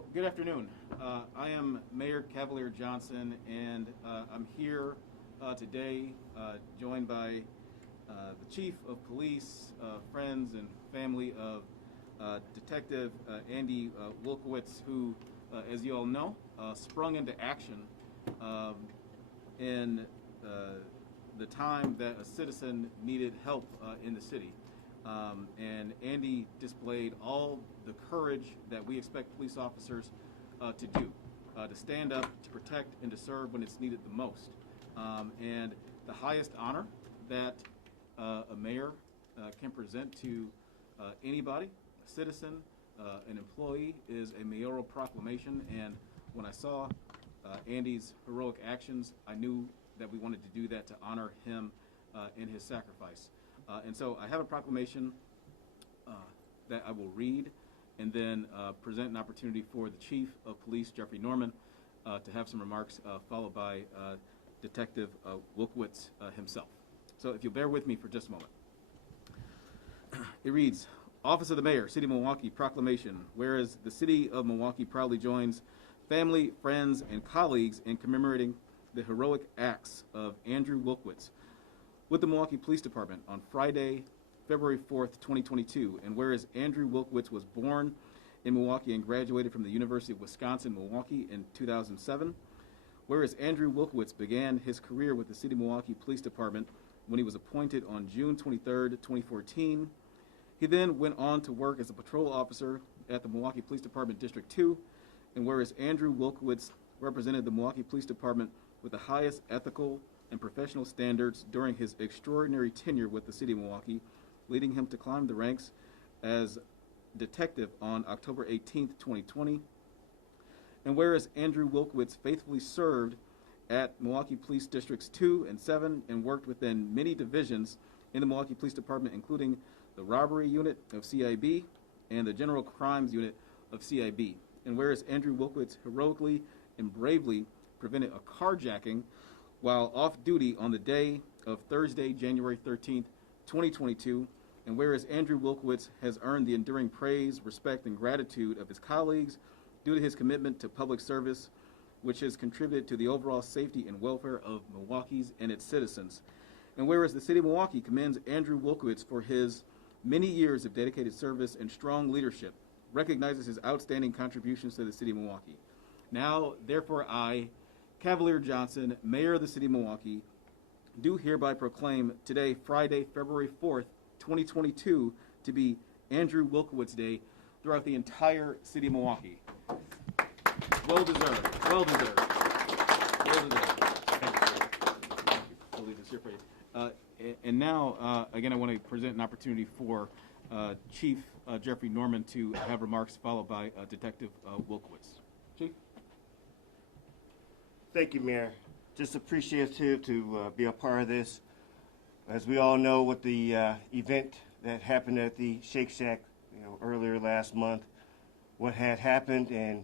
Well, good afternoon. I am Mayor Cavalier Johnson, and I'm here today joined by the Chief of Police, friends and family of Detective Andy Wilkowitz, who, as you all know, sprung into action in the time that a citizen needed help in the city. And Andy displayed all the courage that we expect police officers to do, to stand up, to protect, and to serve when it's needed the most. And the highest honor that a mayor can present to anybody, a citizen, an employee, is a mayoral proclamation. And when I saw Andy's heroic actions, I knew that we wanted to do that to honor him in his sacrifice. And so I have a proclamation that I will read and then present an opportunity for the Chief of Police, Jeffrey Norman, to have some remarks, followed by Detective Wilkowitz himself. So if you'll bear with me for just a moment. It reads, Office of the Mayor, City of Milwaukee, proclamation. Whereas the City of Milwaukee proudly joins family, friends, and colleagues in commemorating the heroic acts of Andrew Wilkowitz with the Milwaukee Police Department on Friday, February 4th, 2022. And whereas Andrew Wilkowitz was born in Milwaukee and graduated from the University of Wisconsin-Milwaukee in 2007, whereas Andrew Wilkowitz began his career with the City of Milwaukee Police Department when he was appointed on June 23rd, 2014. He then went on to work as a patrol officer at the Milwaukee Police Department District 2, and whereas Andrew Wilkowitz represented the Milwaukee Police Department with the highest ethical and professional standards during his extraordinary tenure with the City of Milwaukee, leading him to climb the ranks as detective on October 18th, 2020. And whereas Andrew Wilkowitz faithfully served at Milwaukee Police Districts 2 and 7 and worked within many divisions in the Milwaukee Police Department, including the Robbery Unit of CIB and the General Crimes Unit of CIB. And whereas Andrew Wilkowitz heroically and bravely prevented a carjacking while off duty on the day of Thursday, January 13th, 2022, and whereas Andrew Wilkowitz has earned the enduring praise, respect, and gratitude of his colleagues due to his commitment to public service, which has contributed to the overall safety and welfare of Milwaukee's and its citizens. And whereas the City of Milwaukee commends Andrew Wilkowitz for his many years of dedicated service and strong leadership, recognizes his outstanding contributions to the City of Milwaukee. Now, therefore, I, Cavalier Johnson, Mayor of the City of Milwaukee, do hereby proclaim today, Friday, February 4th, 2022, to be Andrew Wilkowitz Day throughout the entire City of Milwaukee. Well deserved. Well deserved. Well deserved. Thank you. I'll leave this here for you. And now, again, I want to present an opportunity for Chief Jeffrey Norman to have remarks, followed by Detective Wilkowitz. Chief? Thank you, Mayor. Just appreciative to be a part of this. As we all know, with the event that happened at the Shake Shack, earlier last month, what had happened and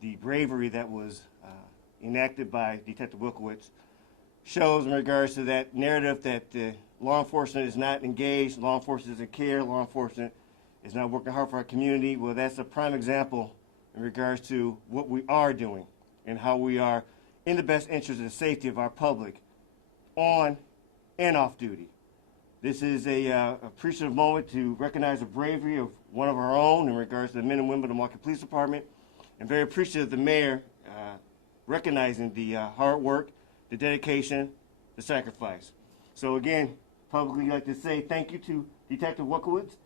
the bravery that was enacted by Detective Wilkowitz shows in regards to that narrative that law enforcement is not engaged, law enforcement doesn't care, law enforcement is not working hard for our community. Well, that's a prime example in regards to what we are doing and how we are in the best interest of the safety of our public on and off duty. This is a appreciative moment to recognize the bravery of one of our own in regards to the men and women of the Milwaukee Police Department, and very appreciative of the mayor recognizing the hard work, the dedication, the sacrifice. So again, publicly like to say thank you to Detective Wilkowitz.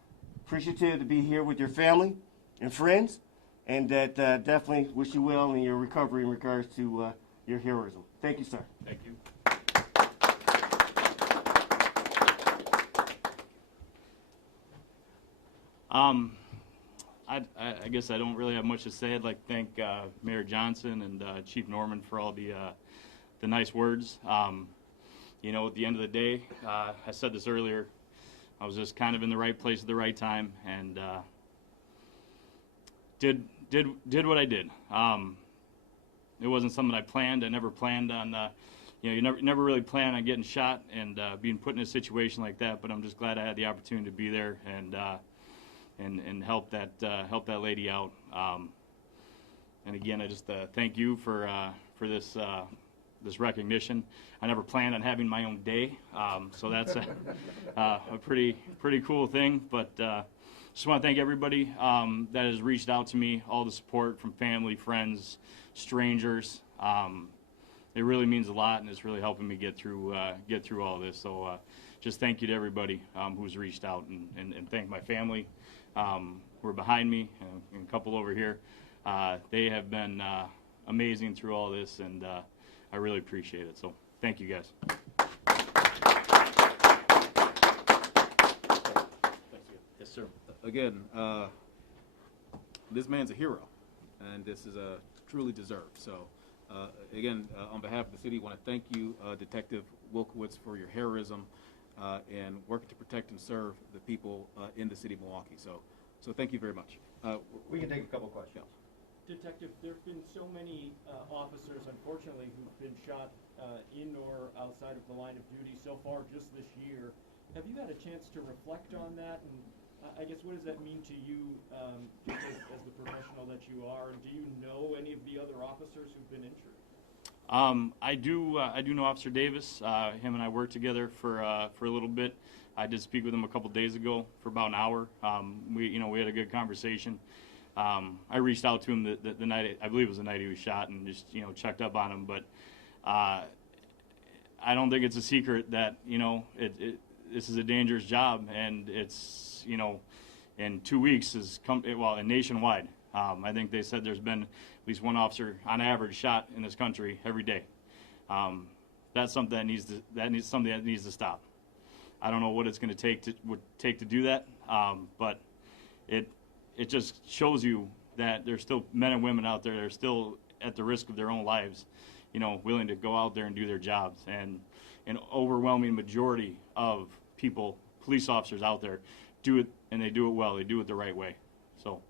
Appreciative to be here with your family and friends, and that definitely wish you well in your recovery in regards to your heroism. Thank you, sir. Thank you. I guess I don't really have much to say. I'd like to thank Mayor Johnson and Chief Norman for all the nice words. At the end of the day, I said this earlier, I was just kind of in the right place at the right time, and did what I did. It wasn't something I planned. I never planned on, you never really plan on getting shot and being put in a situation like that. But I'm just glad I had the opportunity to be there and help that lady out. And again, I just thank you for this this recognition. I never planned on having my own day, so that's a pretty cool thing. But just want to thank everybody that has reached out to me, all the support from family, friends, strangers. It really means a lot, and it's really helping me get through all this. So just thank you to everybody who's reached out, and thank my family who are behind me, and a couple over here. They have been amazing through all this, and I really appreciate it. So thank you, guys. Yes, sir. Again, this man's a hero, and this is truly deserved. So, again, on behalf of the city, I want to thank you, Detective Wilkowitz, for your heroism and working to protect and serve the people in the city of Milwaukee. So thank you very much. We can take a couple questions. Detective, there have been so many officers, unfortunately, who've been shot in or outside of the line of duty so far just this year. Have you had a chance to reflect on that? And I guess, what does that mean to you just as the professional that you are? And do you know any of the other officers who've been injured? I do know Officer Davis. Him and I worked together for a little bit. I did speak with him a couple days ago for about an hour. We had a good conversation. I reached out to him the night, I believe it was the night he was shot, and just checked up on him. But I don't think it's a secret that this is a dangerous job, and it's in 2 weeks and nationwide. I think they said there's been at least one officer on average shot in this country every day. That's something that needs to stop. I don't know what it's going to take to do that, but it just shows you that there's still men and women out there that are still at the risk of their own lives, willing to go out there and do their jobs. And an overwhelming majority of police officers out there do it, and they do it well. They do it the right way. So,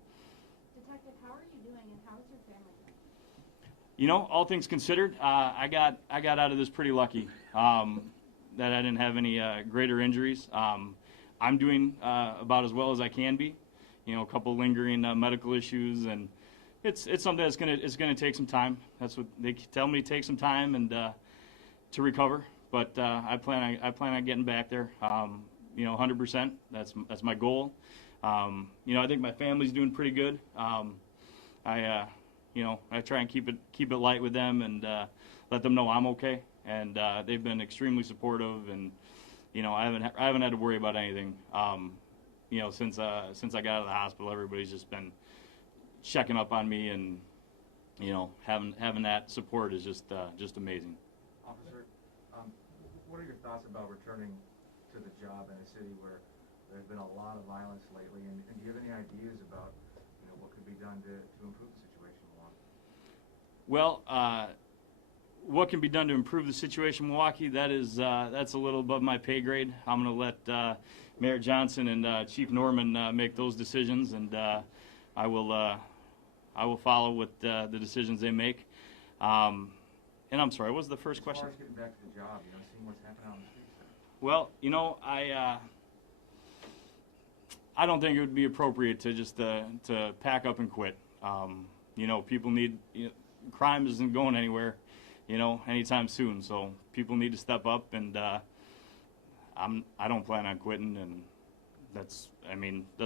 Detective, how are you doing, and how is your family doing? All things considered, I got out of this pretty lucky that I didn't have any greater injuries. I'm doing about as well as I can be. A couple lingering medical issues, and it's something that's gonna take some time. That's what they tell me. Take some time and to recover. But I plan on getting back there. 100%. That's my goal. I think my family's doing pretty good. I try and keep it light with them and let them know I'm okay. And they've been extremely supportive, and I haven't had to worry about anything. Since I got out of the hospital, everybody's just been checking up on me, and having that support is just amazing. Officer, what are your thoughts about returning to the job in a city where there's been a lot of violence lately, and do you have any ideas about what could be done to improve the situation in Milwaukee? Well, what can be done to improve the situation in Milwaukee? That's a little above my pay grade. I'm going to let Mayor Johnson and Chief Norman make those decisions, and I will follow with the decisions they make. And I'm sorry, what was the first question? As far as getting back to the job, seeing what's happening out on the streets there. Well, I don't think it would be appropriate to just to pack up and quit. People need crime isn't going anywhere, anytime soon. So people need to step up, and I don't plan on quitting, and that's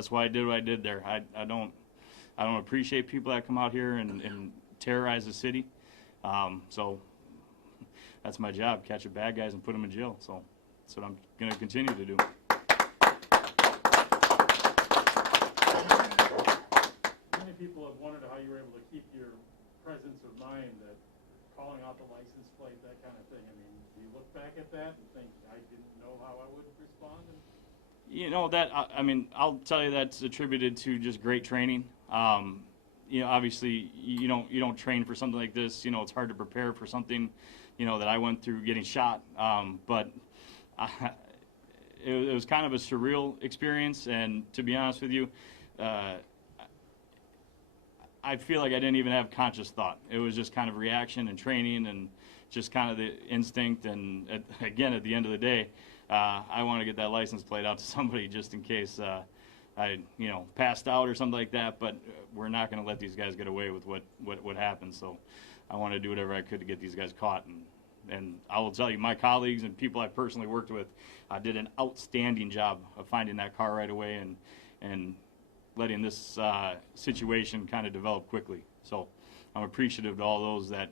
why I did what I did there. I don't appreciate people that come out here and terrorize the city. So that's my job: catch the bad guys and put them in jail. So that's what I'm going to continue to do. Many people have wondered how you were able to keep your presence of mind, that calling out the license plate, that kind of thing. Do you look back at that and think, I didn't know how I would respond? I'll tell you that's attributed to just great training. Obviously you don't train for something like this. It's hard to prepare for something, that I went through getting shot. But it was kind of a surreal experience, and to be honest with you, I feel like I didn't even have conscious thought. It was just kind of reaction and training and just kind of the instinct. And again, at the end of the day, I want to get that license plate out to somebody just in case passed out or something like that. But we're not going to let these guys get away with what happened. So I want to do whatever I could to get these guys caught. And I will tell you, my colleagues and people I personally worked with did an outstanding job of finding that car right away and letting this situation kind of develop quickly. So I'm appreciative to all those that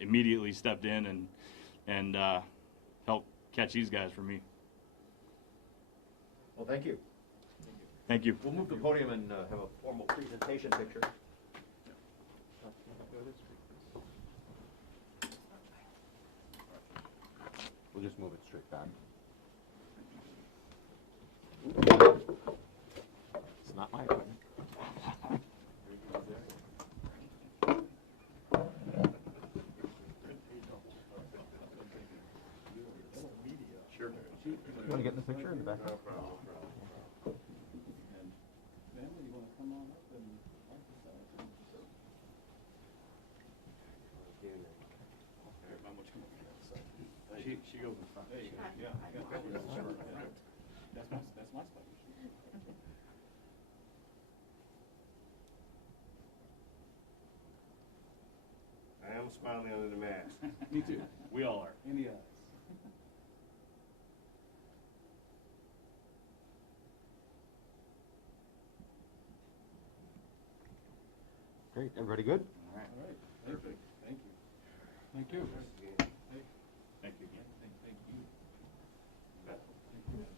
immediately stepped in and helped catch these guys for me. Well, thank you. Thank you. We'll move to the podium and have a formal presentation picture. We'll just move it straight back. It's not my equipment. Sure. You want to get in the picture in the back? She goes in front. There you go. Yeah. That's my spot. I am smiling under the mask. Me too. We all are. In the eyes. Great, everybody good? All right, perfect, thank you. Thank you.